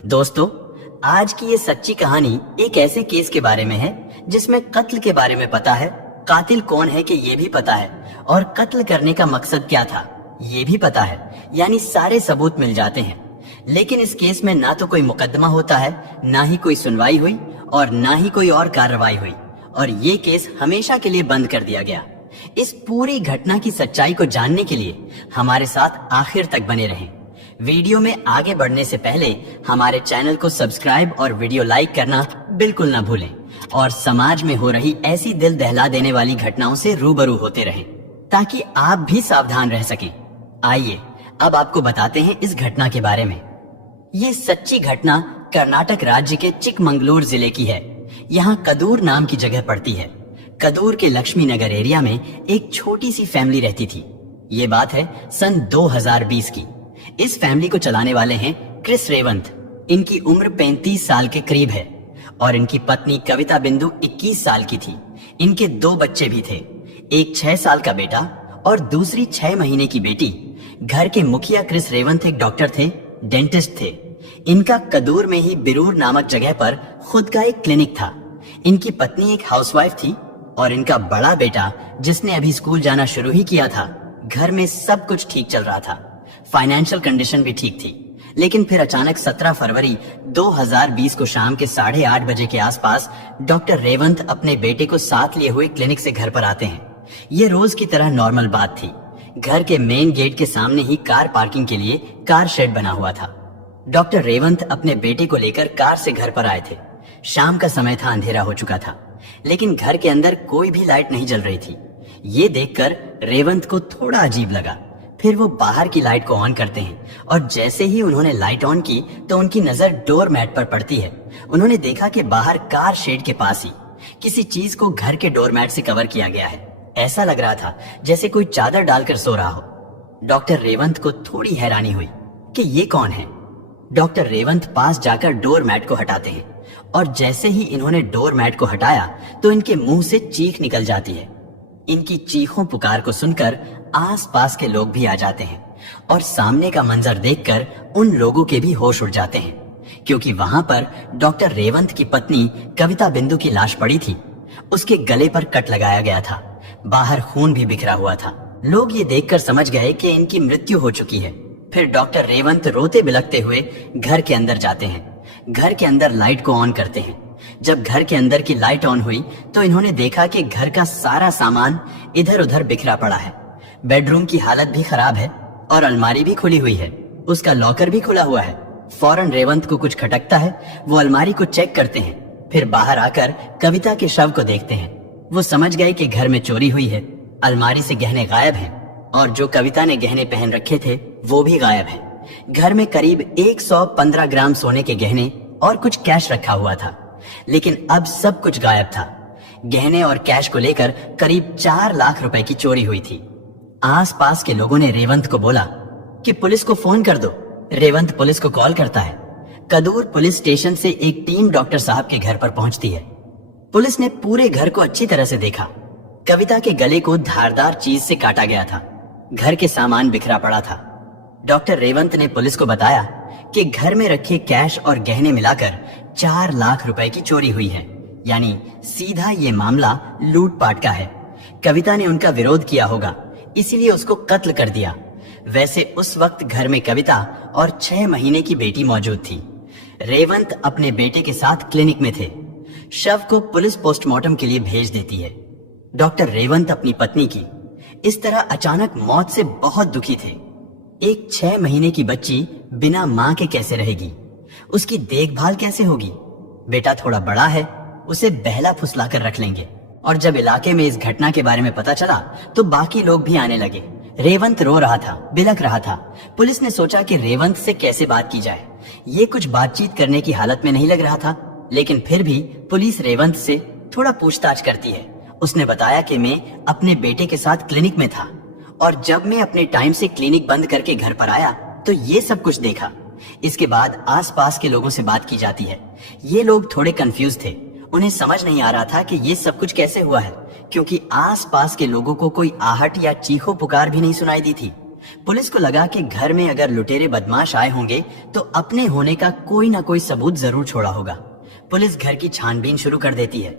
दोस्तों, आज की ये सच्ची कहानी एक ऐसे केस के बारे में है जिसमें कत्ल के बारे में पता है, कातिल कौन है कि ये भी पता है, और कत्ल करने का मकसद क्या था ये भी पता है। यानी सारे सबूत मिल जाते हैं। लेकिन इस केस में ना तो कोई मुकदमा होता है, ना ही कोई सुनवाई हुई और ना ही कोई और कार्रवाई हुई, और ये केस हमेशा के लिए बंद कर दिया गया। इस पूरी घटना की सच्चाई को जानने के लिए हमारे साथ आखिर तक बने रहें। वीडियो में आगे बढ़ने से पहले हमारे चैनल को सब्सक्राइब और वीडियो लाइक करना बिल्कुल ना भूलें, और समाज में हो रही ऐसी दिल दहला देने वाली घटनाओं से रूबरू होते रहें ताकि आप भी सावधान रह सकें। आइए अब आपको बताते हैं इस घटना के बारे में। ये सच्ची घटना कर्नाटक राज्य के चिकमंगलूर जिले की है। यहाँ कदूर नाम की जगह पड़ती है। कदूर के लक्ष्मी नगर एरिया में एक छोटी सी फैमिली रहती थी। ये बात है सन 2020 की। इस फैमिली को चलाने वाले हैं क्रिस रेवंत। इनकी उम्र 35 साल के करीब है और इनकी पत्नी कविता बिंदु 21 साल की थी। इनके 2 बच्चे भी थे, एक 6 साल का बेटा और दूसरी 6 महीने की बेटी। घर के मुखिया क्रिस रेवंत एक डॉक्टर थे, डेंटिस्ट थे। इनका कदूर में ही बिरूर नामक जगह पर खुद का एक क्लिनिक था। इनकी पत्नी एक हाउसवाइफ थी और इनका बड़ा बेटा, जिसने अभी स्कूल जाना शुरू ही किया था। घर में सब कुछ ठीक चल रहा था, फाइनेंशियल कंडीशन भी ठीक थी। लेकिन फिर अचानक 17 फरवरी 2020 को शाम के 8:30 बजे के आसपास डॉक्टर रेवंत अपने बेटे को साथ लिए हुए क्लिनिक से घर पर आते हैं। ये रोज की तरह नॉर्मल बात थी। घर के मेन गेट के सामने ही कार पार्किंग के लिए कार शेड बना हुआ था। डॉक्टर रेवंत अपने बेटे को लेकर कार से घर पर आए थे। शाम का समय था, अंधेरा हो चुका था, लेकिन घर के अंदर कोई भी लाइट नहीं जल रही थी। ये देखकर रेवंत को थोड़ा अजीब लगा। फिर वो बाहर की लाइट को ऑन करते हैं और जैसे ही उन्होंने लाइट ऑन की तो उनकी नजर डोर मैट पर पड़ती है। उन्होंने देखा कि बाहर कार शेड के पास ही किसी चीज को घर के डोर मैट से कवर किया गया है। ऐसा लग रहा था जैसे कोई चादर डालकर सो रहा हो। डॉक्टर रेवंत को थोड़ी हैरानी हुई कि ये कौन है। डॉक्टर रेवंत पास जाकर डोर मैट को हटाते हैं और जैसे ही इन्होंने डोर मैट को हटाया तो इनके मुंह से चीख निकल जाती है। इनकी चीखों पुकार को सुनकर आसपास के लोग भी आ जाते हैं और सामने का मंजर देखकर उन लोगों के भी होश उड़ जाते हैं, क्योंकि वहां पर डॉक्टर रेवंत की पत्नी कविता बिंदु की लाश पड़ी थी। उसके गले पर कट लगाया गया था, बाहर खून भी बिखरा हुआ था। लोग ये देखकर समझ गए कि इनकी मृत्यु हो चुकी है। फिर डॉक्टर रेवंत रोते बिलखते हुए घर के अंदर जाते हैं। घर के अंदर लाइट को ऑन करते हैं। जब घर के अंदर की लाइट ऑन हुई तो इन्होंने देखा कि घर का सारा सामान इधर उधर बिखरा पड़ा है। बेडरूम की हालत भी खराब है और अलमारी भी खुली हुई है। उसका लॉकर भी खुला हुआ है। फौरन रेवंत को कुछ खटकता है। वो अलमारी को चेक करते हैं, फिर बाहर आकर कविता के शव को देखते हैं। वो समझ गए कि घर में चोरी हुई है। अलमारी से गहने गायब हैं और जो कविता ने गहने पहन रखे थे वो भी गायब हैं। घर में करीब 115 ग्राम सोने के गहने और कुछ कैश रखा हुआ था, लेकिन अब सब कुछ गायब था। गहने और कैश को लेकर करीब 4 लाख रुपए की चोरी हुई थी। आसपास के लोगों ने रेवंत को बोला कि पुलिस को फोन कर दो। रेवंत पुलिस को कॉल करता है। कदूर पुलिस स्टेशन से एक टीम डॉक्टर साहब के घर पर पहुंचती है। पुलिस ने पूरे घर को अच्छी तरह से देखा। कविता के गले को धारदार चीज से काटा गया था। घर के सामान बिखरा पड़ा था। डॉक्टर रेवंत ने पुलिस को बताया कि घर में रखे कैश और गहने मिलाकर 4 लाख रुपए की चोरी हुई है। यानी सीधा ये मामला लूटपाट का है। कविता ने उनका विरोध किया होगा, इसीलिए उसको कत्ल कर दिया। वैसे उस वक्त घर में कविता और 6 महीने की बेटी मौजूद थी। रेवंत अपने बेटे के साथ क्लिनिक में थे। शव को पुलिस पोस्टमार्टम के लिए भेज देती है। डॉक्टर रेवंत अपनी पत्नी की इस तरह अचानक मौत से बहुत दुखी थे। एक 6 महीने की बच्ची बिना मां के कैसे रहेगी? उसकी देखभाल कैसे होगी? बेटा थोड़ा बड़ा है, उसे बहला फुसला कर रख लेंगे। और जब इलाके में इस घटना के बारे में पता चला तो बाकी लोग भी आने लगे। रेवंत रो रहा था, बिलख रहा था। पुलिस ने सोचा कि रेवंत से कैसे बात की जाए। ये कुछ बातचीत करने की हालत में नहीं लग रहा था, लेकिन फिर भी पुलिस रेवंत से थोड़ा पूछताछ करती है। उसने बताया कि मैं अपने बेटे के साथ क्लिनिक में था और जब मैं अपने टाइम से क्लिनिक बंद करके घर पर आया तो ये सब कुछ देखा। इसके बाद आसपास के लोगों से बात की जाती है। ये लोग थोड़े कंफ्यूज थे। उन्हें समझ नहीं आ रहा था कि ये सब कुछ कैसे हुआ है, क्योंकि आसपास के लोगों को कोई आहट या चीखो पुकार भी नहीं सुनाई दी थी। पुलिस को लगा कि घर में अगर लुटेरे बदमाश आए होंगे तो अपने होने का कोई ना कोई सबूत जरूर छोड़ा होगा। पुलिस घर की छानबीन शुरू कर देती है।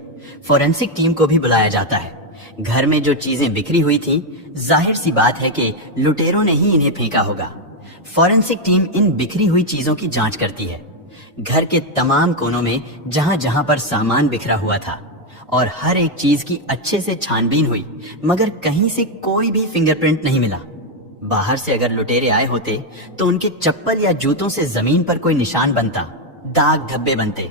फोरेंसिक टीम को भी बुलाया जाता है। घर में जो चीजें बिखरी हुई थी, जाहिर सी बात है कि लुटेरों ने ही इन्हें फेंका होगा। फोरेंसिक टीम इन बिखरी हुई चीजों की जांच करती है। घर के तमाम कोनों में जहां जहां पर सामान बिखरा हुआ था और हर एक चीज की अच्छे से छानबीन हुई, मगर कहीं से कोई भी फिंगरप्रिंट नहीं मिला। बाहर से अगर लुटेरे आए होते तो उनके चप्पल या जूतों से जमीन पर कोई निशान बनता, दाग धब्बे बनते,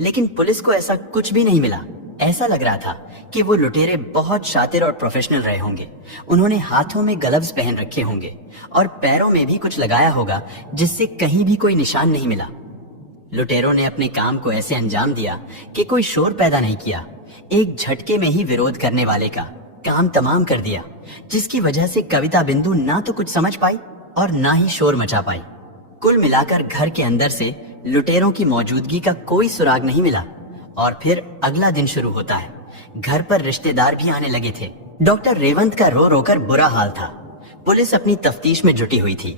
लेकिन पुलिस को ऐसा कुछ भी नहीं मिला। ऐसा लग रहा था कि वो लुटेरे बहुत शातिर और प्रोफेशनल रहे होंगे। उन्होंने हाथों में ग्लव्स पहन रखे होंगे और पैरों में भी कुछ लगाया होगा जिससे कहीं भी कोई निशान नहीं मिला। लुटेरों ने अपने काम को ऐसे अंजाम दिया कि कोई शोर पैदा नहीं किया। एक झटके में ही विरोध करने वाले का काम तमाम कर दिया, जिसकी वजह से कविता बिंदु ना तो कुछ समझ पाई और ना ही शोर मचा पाई। कुल मिलाकर घर के अंदर से लुटेरों की मौजूदगी का कोई सुराग नहीं मिला। और फिर अगला दिन शुरू होता है। घर पर रिश्तेदार भी आने लगे थे। डॉक्टर रेवंत का रो रोकर बुरा हाल था। पुलिस अपनी तफ्तीश में जुटी हुई थी।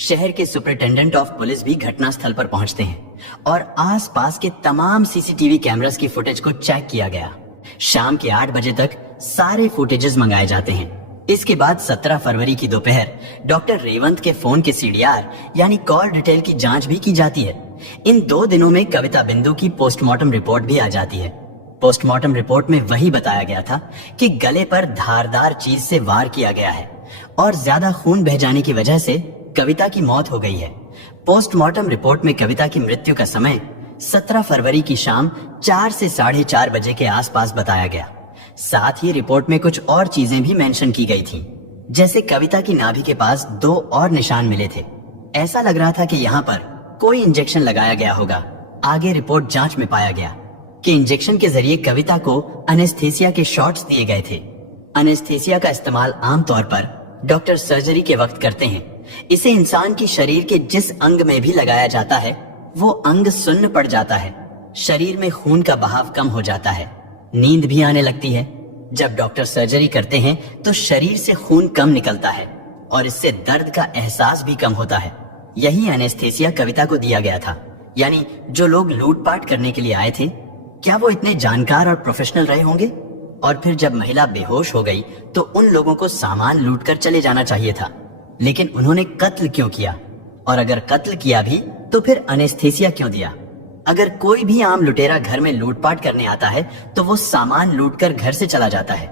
शहर के सुपरिटेंडेंट ऑफ पुलिस भी घटनास्थल पर पहुंचते हैं और आसपास के तमाम सीसीटीवी कैमरास की फुटेज को चेक किया गया। शाम के 8 बजे तक सारे फुटेजेस मंगाए जाते हैं। इसके बाद 17 फरवरी की दोपहर डॉक्टर रेवंत के फोन के सीडीआर यानी कॉल डिटेल की जांच भी की जाती है। इन 2 दिनों में कविता बिंदु की पोस्टमार्टम रिपोर्ट भी आ जाती है। पोस्टमार्टम रिपोर्ट में वही बताया गया था कि गले पर धारदार चीज से वार किया गया है और ज्यादा खून बह जाने की वजह से कविता की मौत हो गई है। पोस्टमार्टम रिपोर्ट में कविता की मृत्यु का समय 17 फरवरी की शाम 4 से 4:30 बजे के आसपास बताया गया। साथ ही रिपोर्ट में कुछ और चीजें भी मेंशन की गई थी, जैसे कविता की नाभि के पास 2 और निशान मिले थे। ऐसा लग रहा था कि यहाँ पर कोई इंजेक्शन लगाया गया होगा। आगे रिपोर्ट जांच में पाया गया कि इंजेक्शन के जरिए कविता को एनेस्थीसिया के शॉट्स दिए गए थे। एनेस्थीसिया का इस्तेमाल आमतौर पर डॉक्टर सर्जरी के वक्त करते हैं। इसे इंसान की शरीर के जिस अंग में भी लगाया जाता है वो अंग सुन्न पड़ जाता है, शरीर में खून का बहाव कम हो जाता है, नींद भी आने लगती है। जब डॉक्टर सर्जरी करते हैं तो शरीर से खून कम निकलता है और इससे दर्द का एहसास भी कम होता है। यही एनेस्थीसिया कविता को दिया गया था। यानी जो लोग लूटपाट करने के लिए आए थे, क्या वो इतने जानकार और प्रोफेशनल रहे होंगे? और फिर जब महिला बेहोश हो गई तो उन लोगों को सामान लूटकर चले जाना चाहिए था, लेकिन उन्होंने कत्ल क्यों किया? और अगर कत्ल किया भी तो फिर एनेस्थीसिया क्यों दिया? अगर कोई भी आम लुटेरा घर में लूटपाट करने आता है तो वो सामान लूटकर घर से चला जाता है।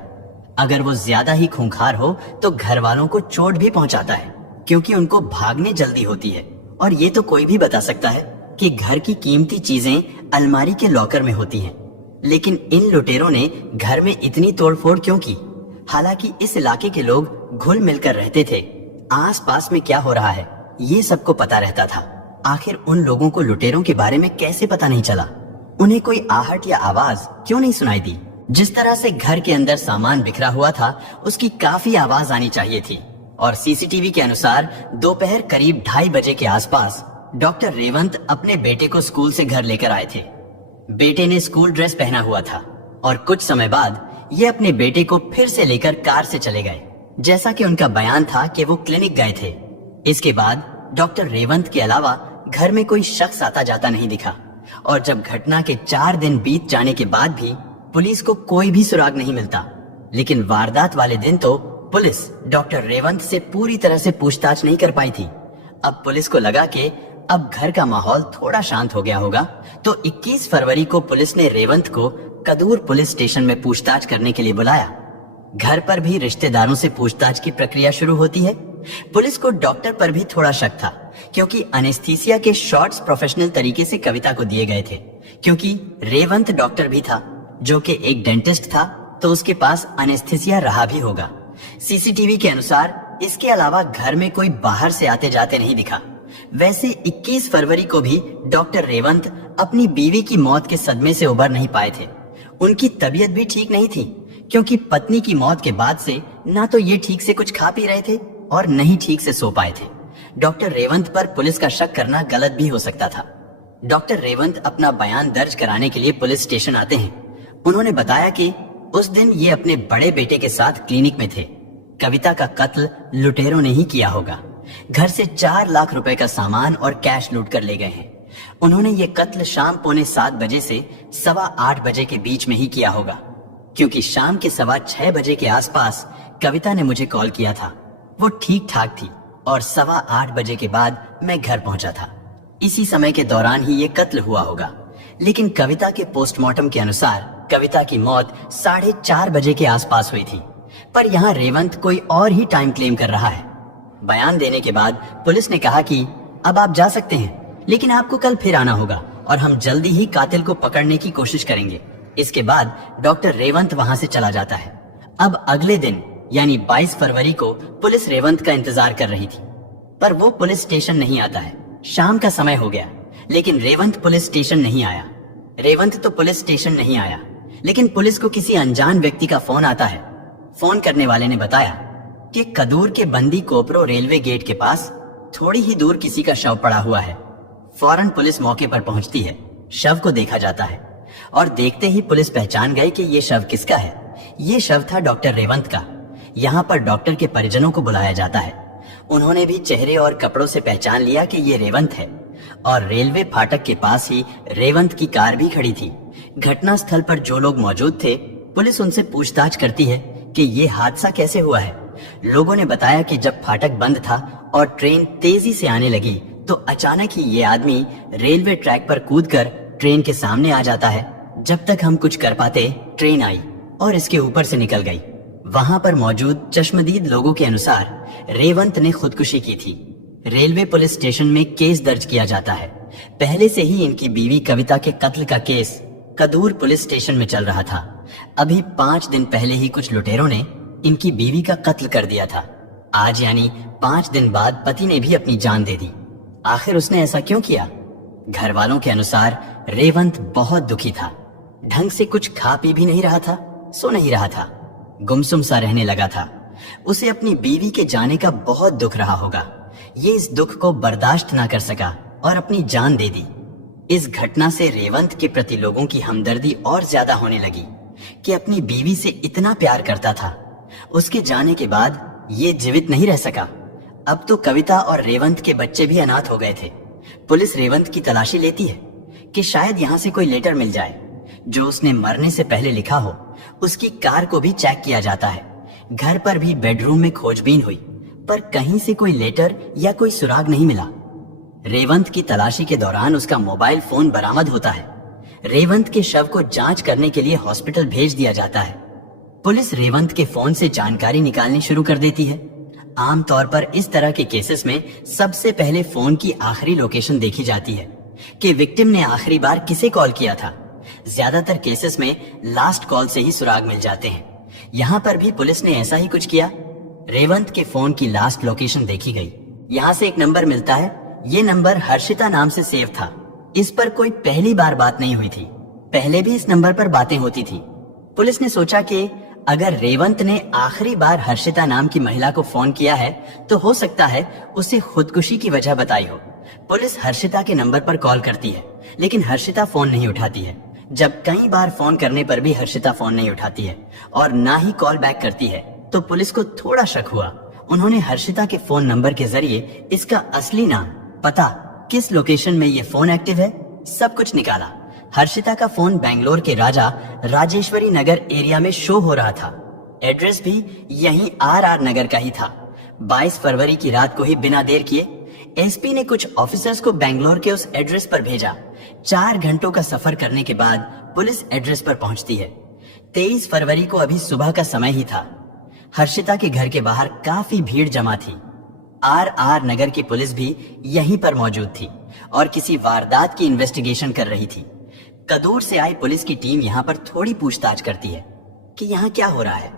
अगर वो ज्यादा ही खूंखार हो तो घर वालों को चोट भी पहुंचाता है, क्योंकि उनको भागने जल्दी होती है। और ये तो कोई भी बता सकता है कि घर की कीमती चीजें अलमारी के लॉकर में होती हैं। लेकिन इन लुटेरों ने घर में इतनी तोड़फोड़ क्यों की? हालांकि इस इलाके के लोग घुल मिलकर रहते थे, आसपास में क्या हो रहा है ये सबको पता रहता था। आखिर उन लोगों को लुटेरों के बारे में कैसे पता नहीं चला? उन्हें कोई आहट या आवाज क्यों नहीं सुनाई दी? जिस तरह से घर के अंदर सामान बिखरा हुआ था उसकी काफी आवाज आनी चाहिए थी। और सीसीटीवी के अनुसार दोपहर करीब 2:30 बजे के आसपास डॉक्टर रेवंत अपने बेटे को स्कूल से घर लेकर आए थे। बेटे ने स्कूल ड्रेस पहना हुआ था और कुछ समय बाद ये अपने बेटे को फिर से लेकर कार से चले गए, जैसा कि उनका बयान था कि वो क्लिनिक गए थे। इसके बाद डॉक्टर रेवंत के अलावा घर में कोई शख्स आता जाता नहीं दिखा और जब घटना के 4 दिन बीत जाने के बाद भी पुलिस को कोई भी सुराग नहीं मिलता। लेकिन वारदात वाले दिन तो पुलिस डॉक्टर रेवंत से पूरी तरह से पूछताछ नहीं कर पाई थी। अब पुलिस को लगा कि अब घर का माहौल थोड़ा शांत हो गया होगा, तो 21 फरवरी को पुलिस ने रेवंत को कदूर पुलिस स्टेशन में पूछताछ करने के लिए बुलाया। घर पर भी रिश्तेदारों से पूछताछ की प्रक्रिया शुरू होती है। पुलिस को डॉक्टर पर भी थोड़ा शक था, क्योंकि एनेस्थीसिया के शॉट्स प्रोफेशनल तरीके से कविता को दिए गए थे। क्योंकि रेवंत डॉक्टर भी था, जो कि एक डेंटिस्ट था, तो उसके पास एनेस्थीसिया रहा भी होगा। सीसीटीवी के अनुसार इसके अलावा घर में कोई बाहर से आते जाते नहीं दिखा। वैसे 21 फरवरी को भी डॉक्टर रेवंत अपनी बीवी की मौत के सदमे से उबर नहीं पाए थे। उनकी तबीयत भी ठीक नहीं थी, क्योंकि पत्नी की मौत के बाद से ना तो ये ठीक से कुछ खा पी रहे थे और न ही ठीक से सो पाए थे। डॉक्टर रेवंत पर पुलिस का शक करना गलत भी हो सकता था। डॉक्टर रेवंत अपना बयान दर्ज कराने के लिए पुलिस स्टेशन आते हैं। उन्होंने बताया कि उस दिन ये अपने बड़े बेटे के साथ क्लिनिक में थे। कविता का कत्ल लुटेरों ने ही किया होगा। घर से 4 लाख रुपए का सामान और कैश लूट कर ले गए हैं। उन्होंने ये कत्ल शाम 7:15 से 8:15 बजे के बीच में ही किया होगा, क्योंकि शाम के 6:15 बजे के आसपास कविता ने मुझे कॉल किया था। वो ठीक ठाक थी और 8:15 बजे के बाद मैं घर पहुंचा था। इसी समय के दौरान ही ये कत्ल हुआ होगा। लेकिन कविता के पोस्टमार्टम के अनुसार कविता की मौत 4:30 बजे के आसपास हुई थी। पर यहाँ रेवंत कोई और ही टाइम क्लेम कर रहा है। बयान देने के बाद पुलिस ने कहा कि अब आप जा सकते हैं, लेकिन आपको कल फिर आना होगा और हम जल्दी ही कातिल को पकड़ने की कोशिश करेंगे। इसके बाद डॉक्टर रेवंत वहां से चला जाता है। अब अगले दिन यानी 22 फरवरी को पुलिस रेवंत का इंतजार कर रही थी, पर वो पुलिस स्टेशन नहीं आता है। शाम का समय हो गया, लेकिन रेवंत पुलिस स्टेशन नहीं आया। रेवंत तो पुलिस स्टेशन नहीं आया, लेकिन पुलिस को किसी अनजान व्यक्ति का फोन आता है। फोन करने वाले ने बताया कि कदूर के बंदी कोपरो रेलवे गेट के पास थोड़ी ही दूर किसी का शव पड़ा हुआ है। फौरन पुलिस मौके पर पहुंचती है। शव को देखा जाता है और देखते ही पुलिस पहचान गई कि ये शव किसका है। ये शव था डॉक्टर रेवंत का। यहाँ पर डॉक्टर के परिजनों को बुलाया जाता है। उन्होंने भी चेहरे और कपड़ों से पहचान लिया कि ये रेवंत है और रेलवे फाटक के पास ही रेवंत की कार भी खड़ी थी। घटना स्थल पर जो लोग मौजूद थे, पुलिस उनसे पूछताछ करती है कि ये हादसा कैसे हुआ है। लोगों ने बताया कि जब फाटक बंद था और ट्रेन तेजी से आने लगी तो अचानक ही ये आदमी रेलवे ट्रैक पर कूदकर ट्रेन के सामने आ जाता है। जब तक हम कुछ कर पाते, ट्रेन आई और इसके ऊपर से निकल गई। वहां पर मौजूद चश्मदीद लोगों के अनुसार रेवंत ने खुदकुशी की थी। रेलवे पुलिस स्टेशन में केस दर्ज किया जाता है। पहले से ही इनकी बीवी कविता के कत्ल का केस कदूर पुलिस स्टेशन में चल रहा था। अभी 5 दिन पहले ही कुछ लुटेरों ने इनकी बीवी का कत्ल कर दिया था। आज यानी 5 दिन बाद पति ने भी अपनी जान दे दी। आखिर उसने ऐसा क्यों किया? घर वालों के अनुसार रेवंत बहुत दुखी था। ढंग से कुछ खा पी भी नहीं रहा था, सो नहीं रहा था, गुमसुम सा रहने लगा था। उसे अपनी बीवी के जाने का बहुत दुख रहा होगा। ये इस दुख को बर्दाश्त ना कर सका और अपनी जान दे दी। इस घटना से रेवंत के प्रति लोगों की हमदर्दी और ज्यादा होने लगी कि अपनी बीवी से इतना प्यार करता था, उसके जाने के बाद ये जीवित नहीं रह सका। अब तो कविता और रेवंत के बच्चे भी अनाथ हो गए थे। पुलिस रेवंत की तलाशी लेती है कि शायद यहाँ से कोई लेटर मिल जाए जो उसने मरने से पहले लिखा हो। उसकी कार को भी चेक किया जाता है। घर पर भी बेडरूम में खोजबीन हुई, पर कहीं से कोई लेटर या कोई सुराग नहीं मिला। रेवंत की तलाशी के दौरान उसका मोबाइल फोन बरामद होता है। रेवंत के शव को जांच करने के लिए हॉस्पिटल भेज दिया जाता है। पुलिस रेवंत के फोन से जानकारी निकालनी शुरू कर देती है। आमतौर पर इस तरह के केसेस में सबसे पहले फोन की आखिरी लोकेशन देखी जाती है कि विक्टिम ने आखिरी बार किसे कॉल किया था। ज्यादातर केसेस में लास्ट कॉल से ही सुराग मिल जाते हैं। यहाँ पर भी पुलिस ने ऐसा ही कुछ किया। रेवंत के फोन की लास्ट लोकेशन देखी गई। यहाँ से एक नंबर मिलता है। ये नंबर हर्षिता नाम से सेव था। इस पर कोई पहली बार बात नहीं हुई थी। पहले भी इस नंबर पर बातें होती थी। पुलिस ने सोचा कि अगर रेवंत ने आखिरी बार हर्षिता नाम की महिला को फोन किया है तो हो सकता है उसे खुदकुशी की वजह बताई हो। पुलिस हर्षिता के नंबर पर कॉल करती है, लेकिन हर्षिता फोन नहीं उठाती है। जब कई बार फोन करने पर भी हर्षिता फोन नहीं उठाती है और ना ही कॉल बैक करती है, तो पुलिस को थोड़ा शक हुआ। उन्होंने हर्षिता के फोन नंबर के जरिए इसका असली नाम, पता, किस लोकेशन में ये फोन एक्टिव है, सब कुछ निकाला। हर्षिता का फोन बेंगलोर के राजा राजेश्वरी नगर एरिया में शो हो रहा था। एड्रेस भी यहीं आर नगर का ही था। 22 फरवरी की रात को ही बिना देर किए एसपी ने कुछ ऑफिसर्स को बेंगलोर के उस एड्रेस पर भेजा। 4 घंटों का सफर करने के बाद पुलिस एड्रेस पर पहुंचती है। 23 फरवरी को अभी सुबह का समय ही था। हर्षिता के घर के बाहर काफी भीड़ जमा थी। आर नगर की पुलिस भी यहीं पर मौजूद थी और किसी वारदात की इन्वेस्टिगेशन कर रही थी। कदूर से आई पुलिस की टीम यहाँ पर थोड़ी पूछताछ करती है कि यहाँ क्या हो रहा है।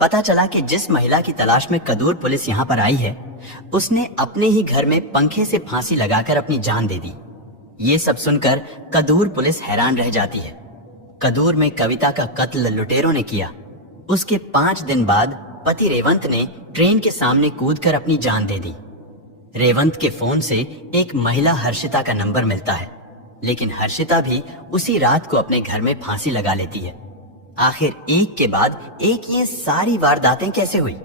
पता चला कि जिस महिला की तलाश में कदूर पुलिस यहाँ पर आई है, उसने अपने ही घर में पंखे से फांसी लगाकर अपनी जान दे दी। ये सब सुनकर कदूर पुलिस हैरान रह जाती है। कदूर में कविता का कत्ल लुटेरों ने किया। उसके 5 दिन बाद पति रेवंत ने ट्रेन के सामने कूदकर अपनी जान दे दी। रेवंत के फोन से एक महिला हर्षिता का नंबर मिलता है, लेकिन हर्षिता भी उसी रात को अपने घर में फांसी लगा लेती है। आखिर एक के बाद एक ये सारी वारदातें कैसे हुई?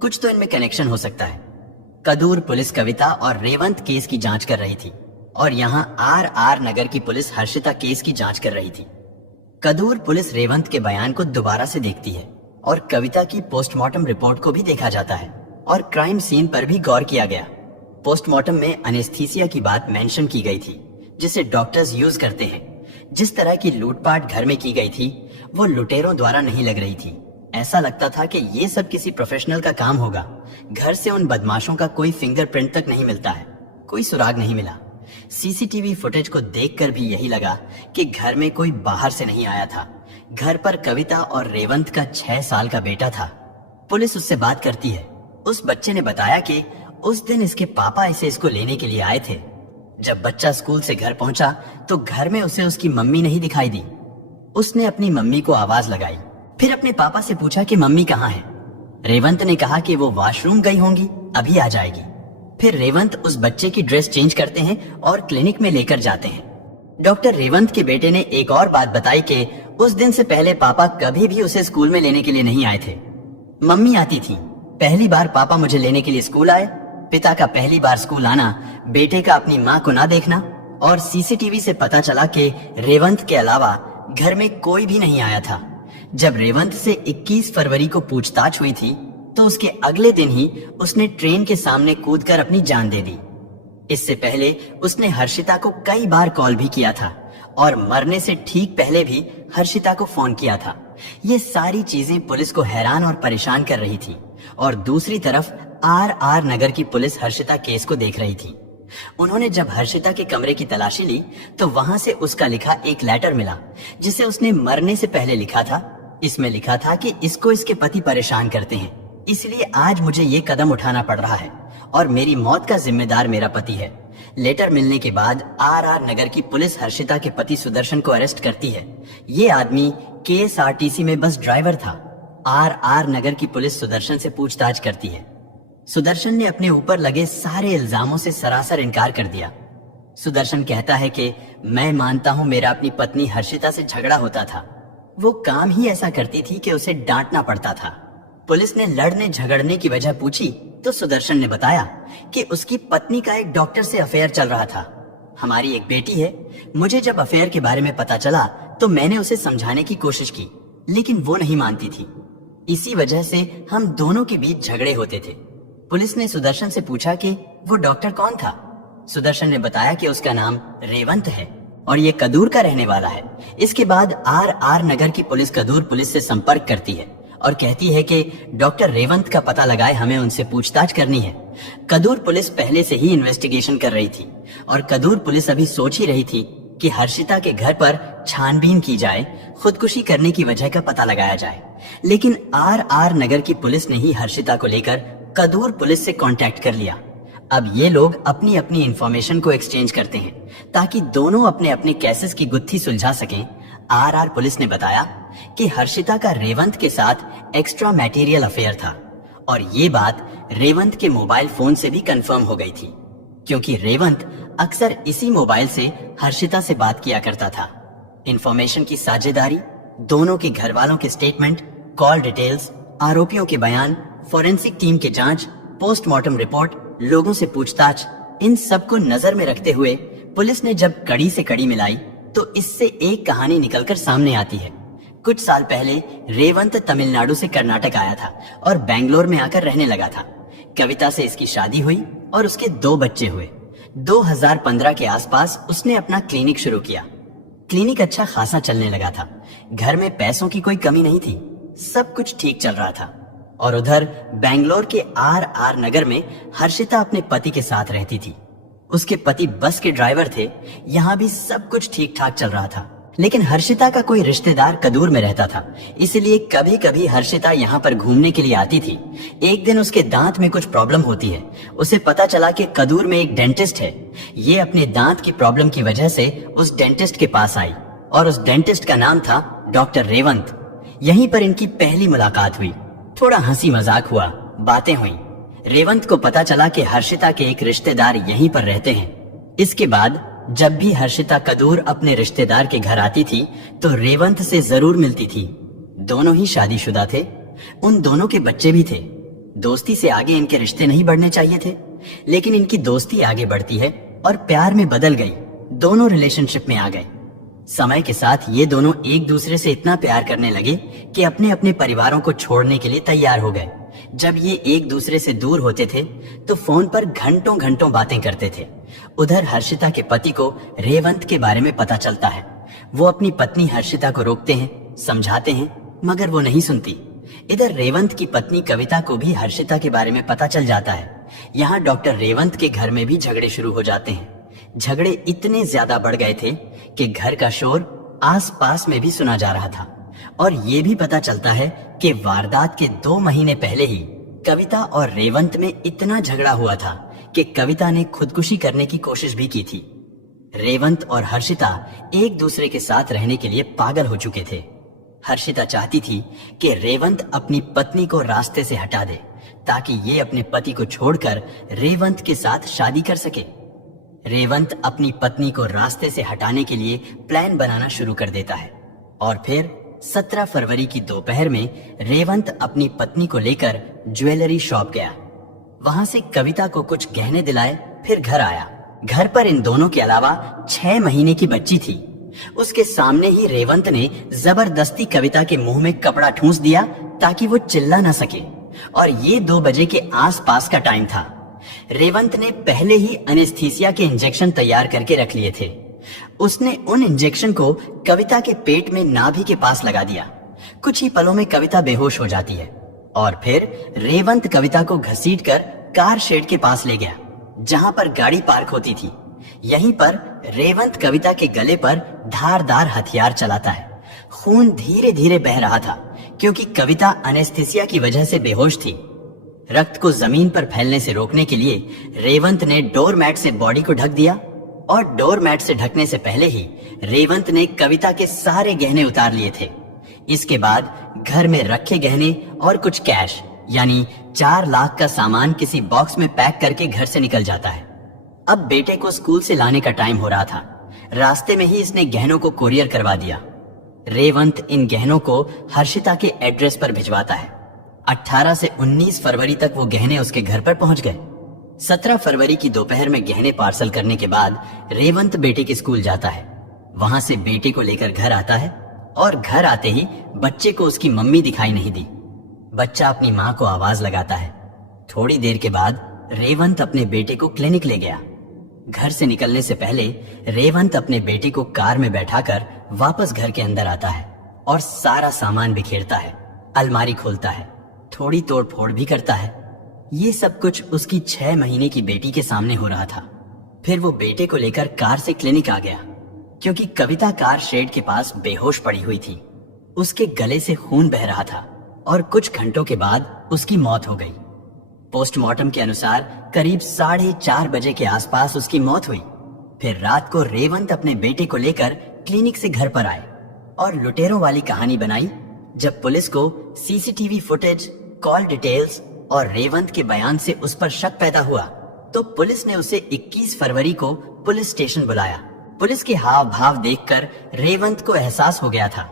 कुछ तो इनमें कनेक्शन हो सकता है। कदूर पुलिस कविता और रेवंत केस की जांच कर रही थी और यहाँ आर नगर की पुलिस हर्षिता केस की जांच कर रही थी। कदूर पुलिस रेवंत के बयान को दोबारा से देखती है और कविता की पोस्टमार्टम रिपोर्ट को भी देखा जाता है और क्राइम सीन पर भी गौर किया गया। पोस्टमार्टम में एनेस्थीसिया की बात मेंशन की गई थी जिसे डॉक्टर्स यूज करते हैं। जिस तरह की लूटपाट घर में की गई थी वो लुटेरों द्वारा नहीं लग रही थी। ऐसा लगता था कि ये सब किसी प्रोफेशनल का काम होगा। घर से उन बदमाशों का कोई फिंगरप्रिंट तक नहीं मिलता है, कोई सुराग नहीं मिला। सीसीटीवी फुटेज को देखकर भी यही लगा कि घर में कोई बाहर से नहीं आया था। घर पर कविता और रेवंत का 6 साल का बेटा था। पुलिस उससे बात करती है। उस बच्चे ने बताया कि उस दिन इसके पापा इसे इसको लेने के लिए आए थे। जब बच्चा स्कूल से घर पहुंचा तो घर में उसे उसकी मम्मी नहीं दिखाई दी। उसने अपनी मम्मी को आवाज लगाई, फिर अपने पापा से पूछा कि मम्मी कहाँ है। रेवंत ने कहा कि वो वॉशरूम गई होंगी, अभी आ जाएगी। फिर रेवंत उस बच्चे की ड्रेस चेंज करते हैं और क्लिनिक में लेकर जाते हैं। डॉक्टर रेवंत के बेटे ने एक और बात बताई कि उस दिन से पहले पापा कभी भी उसे स्कूल में लेने के लिए नहीं आए थे। मम्मी आती थी। पहली बार पापा मुझे लेने के लिए स्कूल आए। पिता का पहली बार स्कूल आना, बेटे का अपनी माँ को ना देखना। और सीसीटीवी से पता चला कि रेवंत के अलावा घर में कोई भी नहीं आया था। जब रेवंत से 21 फरवरी को पूछताछ हुई थी तो उसके अगले दिन ही उसने ट्रेन के सामने कूदकर अपनी जान दे दी। इससे पहले उसने हर्षिता को कई बार कॉल भी किया था और मरने से ठीक पहले भी हर्षिता को फोन किया था। ये सारी चीजें पुलिस को हैरान और परेशान कर रही थी और दूसरी तरफ आर नगर की पुलिस हर्षिता केस को देख रही थी। उन्होंने जब हर्षिता के कमरे की तलाशी ली तो वहां से उसका लिखा एक लेटर मिला जिसे उसने मरने से पहले लिखा था। इसमें लिखा था कि इसको इसके पति परेशान करते हैं, इसलिए आज मुझे ये कदम उठाना पड़ रहा है और मेरी मौत का जिम्मेदार मेरा पति है। लेटर मिलने के बाद आर नगर की पुलिस हर्षिता के पति सुदर्शन को अरेस्ट करती है। ये आदमी KSRTC में बस ड्राइवर था। आर नगर की पुलिस सुदर्शन से पूछताछ करती है। सुदर्शन ने अपने ऊपर लगे सारे इल्जामों से सरासर इनकार कर दिया। सुदर्शन कहता है कि मैं मानता हूं मेरा अपनी पत्नी हर्षिता से झगड़ा होता था। वो काम ही ऐसा करती थी कि उसे डांटना पड़ता था। पुलिस ने लड़ने झगड़ने की वजह पूछी तो सुदर्शन ने बताया कि उसकी पत्नी का एक डॉक्टर से अफेयर चल रहा था। हमारी एक बेटी है। मुझे जब अफेयर के बारे में पता चला तो मैंने उसे समझाने की कोशिश की, लेकिन वो नहीं मानती थी। इसी वजह से हम दोनों के बीच झगड़े होते थे। पुलिस ने सुदर्शन से पूछा कि वो डॉक्टर कौन था। सुदर्शन ने बताया कि उसका नाम रेवंत है और ये कदूर का रहने वाला है। इसके बाद आर नगर की पुलिस कदूर पुलिस से संपर्क करती है और कहती है कि डॉक्टर रेवंत का पता लगाए, हमें उनसे पूछताछ करनी है। कदूर पुलिस पहले से ही इन्वेस्टिगेशन कर रही थी और कदूर पुलिस अभी सोच ही रही थी कि हर्षिता के घर पर छानबीन की जाए, खुदकुशी करने की वजह का पता लगाया जाए। लेकिन आर नगर की पुलिस ने ही हर्षिता को लेकर कदूर पुलिस से कांटेक्ट कर लिया। अब ये लोग अपनी अपनी इंफॉर्मेशन को एक्सचेंज करते हैं ताकि दोनों अपने अपने केसेस की गुत्थी सुलझा सकें। आर पुलिस ने बताया कि हर्षिता का रेवंत के साथ एक्स्ट्रा मैटेरियल अफेयर था और ये बात रेवंत के मोबाइल फोन से भी कंफर्म हो गई थी, क्योंकि रेवंत अक्सर इसी मोबाइल से हर्षिता से बात किया करता था। इंफॉर्मेशन की साझेदारी, दोनों के घर वालों के स्टेटमेंट, कॉल डिटेल्स, आरोपियों के बयान, फॉरेंसिक टीम के जांच, पोस्टमार्टम रिपोर्ट, लोगों से पूछताछ, इन सब को नजर में रखते हुए पुलिस ने जब कड़ी से कड़ी मिलाई तो इससे एक कहानी निकलकर सामने आती है। कुछ साल पहले रेवंत तमिलनाडु से कर्नाटक आया था और बेंगलोर में आकर रहने लगा था। कविता से इसकी शादी हुई और उसके 2 बच्चे हुए। 2015 के आसपास उसने अपना क्लिनिक शुरू किया। क्लिनिक अच्छा खासा चलने लगा था। घर में पैसों की कोई कमी नहीं थी, सब कुछ ठीक चल रहा था। और उधर बेंगलोर के आर नगर में हर्षिता अपने पति के साथ रहती थी। उसके पति बस के ड्राइवर थे। यहाँ भी सब कुछ ठीक ठाक चल रहा था, लेकिन हर्षिता का कोई रिश्तेदार कदूर में रहता था, इसलिए कभी कभी हर्षिता यहाँ पर घूमने के लिए आती थी। एक दिन उसके दांत में कुछ प्रॉब्लम होती है। उसे पता चला कि कदूर में एक डेंटिस्ट है। ये अपने दांत की प्रॉब्लम की वजह से उस डेंटिस्ट के पास आई और उस डेंटिस्ट का नाम था डॉक्टर रेवंत। यहीं पर इनकी पहली मुलाकात हुई। थोड़ा हंसी मजाक हुआ, बातें हुई। रेवंत को पता चला कि हर्षिता के एक रिश्तेदार यहीं पर रहते हैं। इसके बाद जब भी हर्षिता कदूर अपने रिश्तेदार के घर आती थी तो रेवंत से जरूर मिलती थी। दोनों ही शादीशुदा थे। उन दोनों के बच्चे भी थे। दोस्ती से आगे इनके रिश्ते नहीं बढ़ने चाहिए थे, लेकिन इनकी दोस्ती आगे बढ़ती है और प्यार में बदल गई। दोनों रिलेशनशिप में आ गए। समय के साथ ये दोनों एक दूसरे से इतना प्यार करने लगे कि अपने अपने परिवारों को छोड़ने के लिए तैयार हो गए। जब ये एक दूसरे से दूर होते थे तो फोन पर घंटों घंटों बातें करते थे। उधर हर्षिता के पति को रेवंत के बारे में पता चलता है। वो अपनी पत्नी हर्षिता को रोकते हैं, समझाते हैं, मगर वो नहीं सुनती। इधर रेवंत की पत्नी कविता को भी हर्षिता के बारे में पता चल जाता है। यहाँ डॉक्टर रेवंत के घर में भी झगड़े शुरू हो जाते हैं। झगड़े इतने ज्यादा बढ़ गए थे कि घर का शोर आसपास में भी सुना जा रहा था। और ये भी पता चलता है कि वारदात के 2 महीने पहले ही कविता और रेवंत में इतना झगड़ा हुआ था कि कविता ने खुदकुशी करने की कोशिश भी की थी। रेवंत और हर्षिता एक दूसरे के साथ रहने के लिए पागल हो चुके थे। हर्षिता चाहती थी कि रेवंत अपनी पत्नी को रास्ते से हटा दे ताकि ये अपने पति को छोड़कर रेवंत के साथ शादी कर सके। रेवंत अपनी पत्नी को रास्ते से हटाने के लिए प्लान बनाना शुरू कर देता है और फिर 17 फरवरी की दोपहर में रेवंत अपनी पत्नी को लेकर ज्वेलरी शॉप गया। वहां से कविता को कुछ गहने दिलाए, फिर घर आया। घर पर इन दोनों के अलावा 6 महीने की बच्ची थी। उसके सामने ही रेवंत ने जबरदस्ती कविता के मुंह में कपड़ा ठूंस दिया ताकि वो चिल्ला ना सके। और ये 2 बजे के आसपास का टाइम था। रेवंत ने पहले ही एनेस्थीसिया के इंजेक्शन तैयार करके रख लिए थे। उसने उन इंजेक्शन को कविता के पेट में नाभि के पास लगा दिया। कुछ ही पलों में कविता बेहोश हो जाती है और फिर रेवंत कविता को घसीटकर कार शेड के पास ले गया जहां पर गाड़ी पार्क होती थी। यहीं पर रेवंत कविता के गले पर धारदार हथियार चलाता है। खून धीरे धीरे बह रहा था क्योंकि कविता एनेस्थीसिया की वजह से बेहोश थी। रक्त को जमीन पर फैलने से रोकने के लिए रेवंत ने डोरमैट से बॉडी को ढक दिया और डोरमैट से ढकने से पहले ही रेवंत ने कविता के सारे गहने उतार लिए थे। इसके बाद घर में रखे गहने और कुछ कैश यानी 4 लाख का सामान किसी बॉक्स में पैक करके घर से निकल जाता है। अब बेटे को स्कूल से लाने का टाइम हो रहा था। रास्ते में ही इसने गहनों को कोरियर करवा दिया। रेवंत इन गहनों को हर्षिता के एड्रेस पर भिजवाता है। 18 से 19 फरवरी तक वो गहने उसके घर पर पहुंच गए। 17 फरवरी की दोपहर में गहने पार्सल करने के बाद रेवंत बेटे के स्कूल जाता है। वहां से बेटे को लेकर घर आता है और घर आते ही बच्चे को उसकी मम्मी दिखाई नहीं दी। बच्चा अपनी माँ को आवाज लगाता है। थोड़ी देर के बाद रेवंत अपने बेटे को क्लिनिक ले गया। घर से निकलने से पहले रेवंत अपने बेटे को कार में बैठाकर वापस घर के अंदर आता है और सारा सामान बिखेरता है, अलमारी खोलता है, थोड़ी तोड़फोड़ भी करता है। ये सब कुछ उसकी 6 महीने की बेटी के सामने हो रहा था। फिर वो बेटे को लेकर कार से क्लिनिक आ गया क्योंकि कविता कार शेड के पास बेहोश पड़ी हुई थी। उसके गले से खून बह रहा था और कुछ घंटों के बाद उसकी मौत हो गई। पोस्टमार्टम के अनुसार करीब 4:30 बजे के आसपास उसकी मौत हुई। फिर रात को रेवंत अपने बेटे को लेकर क्लिनिक से घर पर आए और लुटेरों वाली कहानी बनाई। जब पुलिस को सीसीटीवी फुटेज, कॉल डिटेल्स और रेवंत के बयान से उस पर शक पैदा हुआ तो पुलिस ने उसे 21 फरवरी को पुलिस स्टेशन बुलाया। पुलिस के हाव भाव देखकर रेवंत को एहसास हो गया था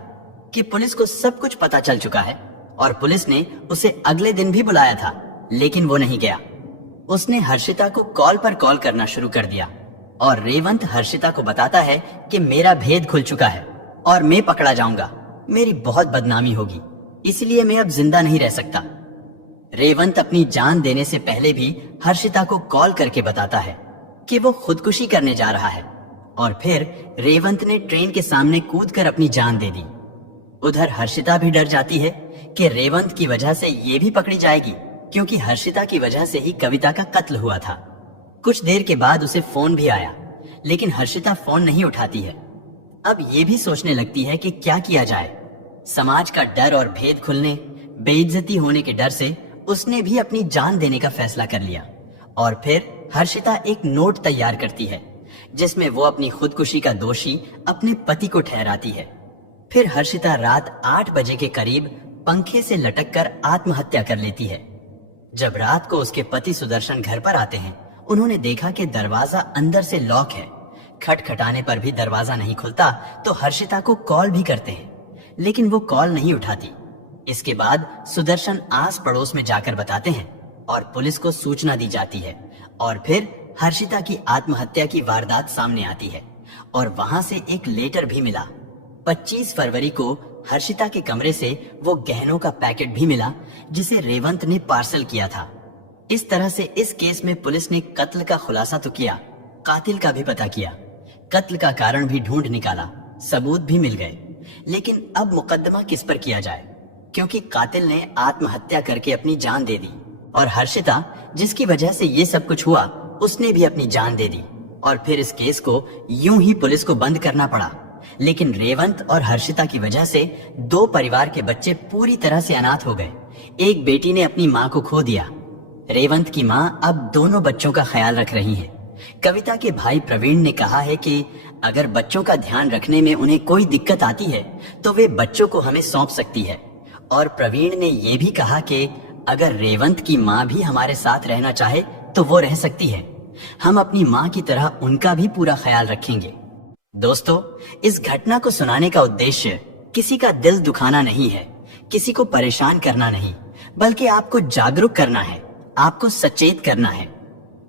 कि पुलिस को सब कुछ पता चल चुका है और पुलिस ने उसे अगले दिन भी बुलाया था, लेकिन वो नहीं गया। उसने हर्षिता को कॉल पर कॉल करना शुरू कर दिया और रेवंत हर्षिता को बताता है कि मेरा भेद खुल चुका है और मैं पकड़ा जाऊंगा, मेरी बहुत बदनामी होगी, इसलिए मैं अब जिंदा नहीं रह सकता। रेवंत अपनी जान देने से पहले भी हर्षिता को कॉल करके बताता है कि वो खुदकुशी करने जा रहा है और फिर रेवंत ने ट्रेन के सामने कूदकर अपनी जान दे दी। उधर हर्षिता भी डर जाती है कि रेवंत की वजह से ये भी पकड़ी जाएगी क्योंकि हर्षिता की वजह से ही कविता का कत्ल हुआ था। कुछ देर के बाद उसे फोन भी आया, लेकिन हर्षिता फोन नहीं उठाती है। अब ये भी सोचने लगती है कि क्या किया जाए। समाज का डर और भेद खुलने, बेइज्जती होने के डर से उसने भी अपनी जान देने का फैसला कर लिया। और फिर हर्षिता एक नोट तैयार करती है जिसमें वो अपनी खुदकुशी का दोषी अपने पति को ठहराती है। फिर हर्षिता रात 8 बजे के करीब पंखे से लटककर आत्महत्या कर लेती है। जब रात को उसके पति सुदर्शन घर पर आते हैं, उन्होंने देखा कि दरवाजा अंदर से लॉक है। खटखटाने पर भी दरवाजा नहीं खुलता तो हर्षिता को कॉल भी करते हैं, लेकिन वो कॉल नहीं उठाती। इसके बाद सुदर्शन आस पड़ोस में जाकर बताते हैं और पुलिस को सूचना दी जाती है और फिर हर्षिता की आत्महत्या की वारदात सामने आती है और वहां से एक लेटर भी मिला। 25 फरवरी को हर्षिता के कमरे से वो गहनों का पैकेट भी मिला जिसे रेवंत ने पार्सल किया था। इस तरह से इस केस में पुलिस ने कत्ल का खुलासा तो किया, कातिल का भी पता किया, कत्ल का कारण भी ढूंढ निकाला, सबूत भी मिल गए। लेकिन अब मुकदमा किस पर किया जाए, क्योंकि कातिल ने आत्महत्या करके अपनी जान दे दी और हर्षिता जिसकी वजह से ये सब कुछ हुआ उसने भी अपनी जान दे दी और फिर इस केस को यूं ही पुलिस को बंद करना पड़ा। लेकिन रेवंत और हर्षिता की वजह से 2 परिवार के बच्चे पूरी तरह से अनाथ हो गए। एक बेटी ने अपनी माँ को खो दिया। रेवंत की माँ अब दोनों बच्चों का ख्याल रख रही है। कविता के भाई प्रवीण ने कहा है कि अगर बच्चों का ध्यान रखने में उन्हें कोई दिक्कत आती है तो वे बच्चों को हमें सौंप सकती है। और प्रवीण ने ये भी कहा कि अगर रेवंत की माँ भी हमारे साथ रहना चाहे तो वो रह सकती है। हम अपनी माँ की तरह उनका भी पूरा ख्याल रखेंगे। दोस्तों, इस घटना को सुनाने का उद्देश्य किसी का दिल दुखाना नहीं है, किसी को परेशान करना नहीं, बल्कि आपको जागरूक करना है, आपको सचेत करना है।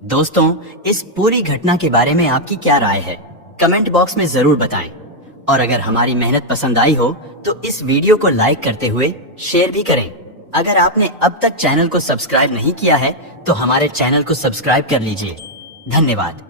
दोस्तों, इस पूरी घटना के बारे में आपकी क्या राय है, कमेंट बॉक्स में जरूर बताएं। और अगर हमारी मेहनत पसंद आई हो तो इस वीडियो को लाइक करते हुए शेयर भी करें। अगर आपने अब तक चैनल को सब्सक्राइब नहीं किया है तो हमारे चैनल को सब्सक्राइब कर लीजिए। धन्यवाद।